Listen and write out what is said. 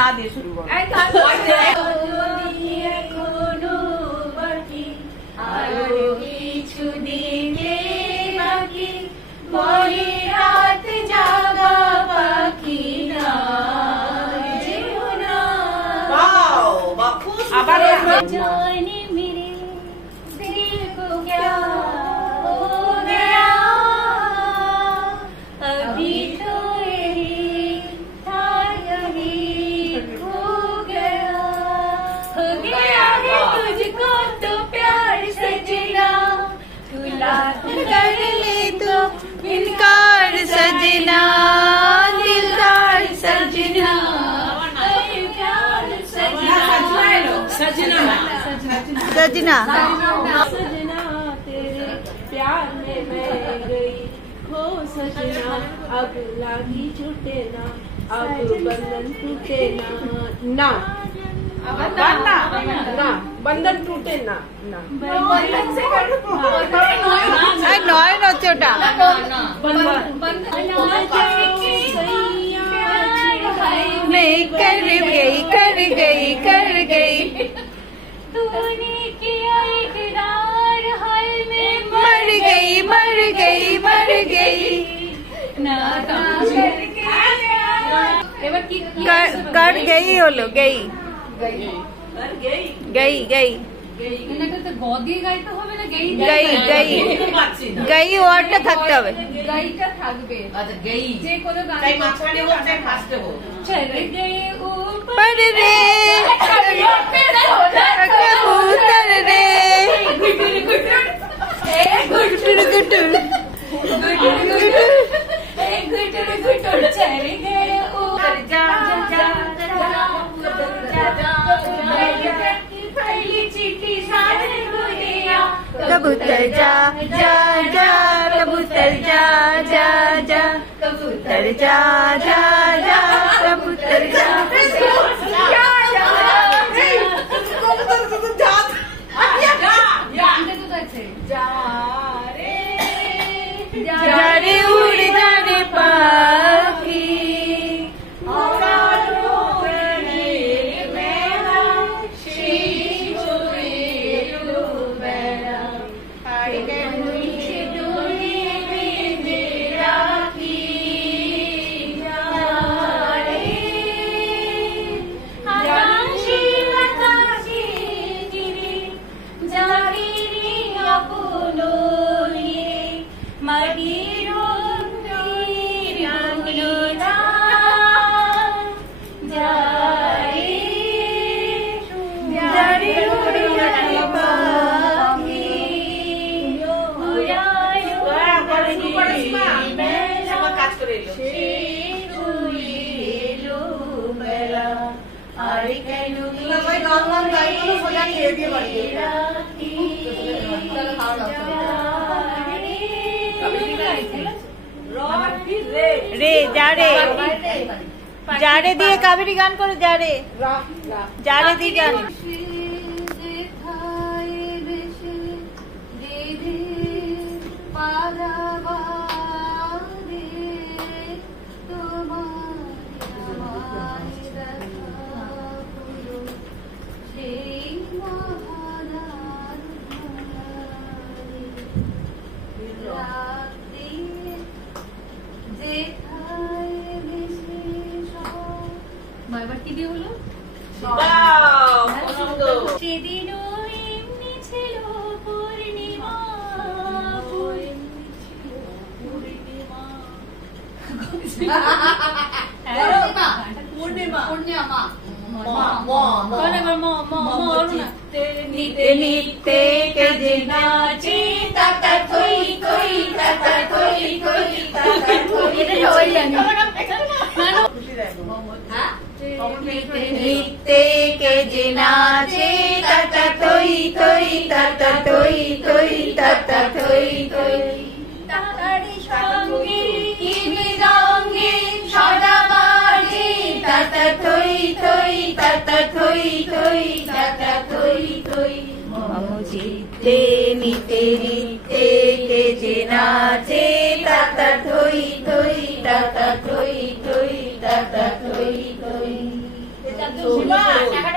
না দিয়ে শুরু করো। আবার इनकार सजना दिलदार सजना सजना सजना तेरे प्यार में मैं गई हो सजना अब लागी छूटे ना अब बंधन टूटे ना बंधन टूटे ना नय नचोटा मैं कर गई तूने किया इकरार हाल में मर गई कर गई হলো গই গই ওয়ার্ডটা থাকতে হবে গাইটা থাকবে আচ্ছা গই যে কোনো গান তাই মাঝখানে হোক চাই ফার্স্টে হোক চলে গয়ে ऊपर पर रे कबूतर रे गुटुर गुटुर गुटुर चले गए ऊपर जा पहली चिट्ठी सारे दुनिया कबूतर जा जा जा कबूतर जा जा जा कबूतर जा जा जा कबूतर जा जा रे उड़ जा रे पाखी রে যারে দিয়ে কাবেরী গান করে যারে দিয়ে গান কি দিয়ে হলো সেদিনও এমনি ছিল পূর্ণিমা নিতে কে যে নাচে তাতা থই থই তাতা থই থই তাতা থই এটা সবাই জানে নিতে কে যে নাচে তাতা থই থই তাতা থই থই তাতা থই থই তাহারি সঙ্গে কিনে রঙে সাদা বাজে তাতা থই থই তাতা থই থই তাতা থই থই চিত্তে নিতে নিতে কে যে নাচে তাতা থই থই তাতা থই থই তাতা থই থই শিবা, টাকা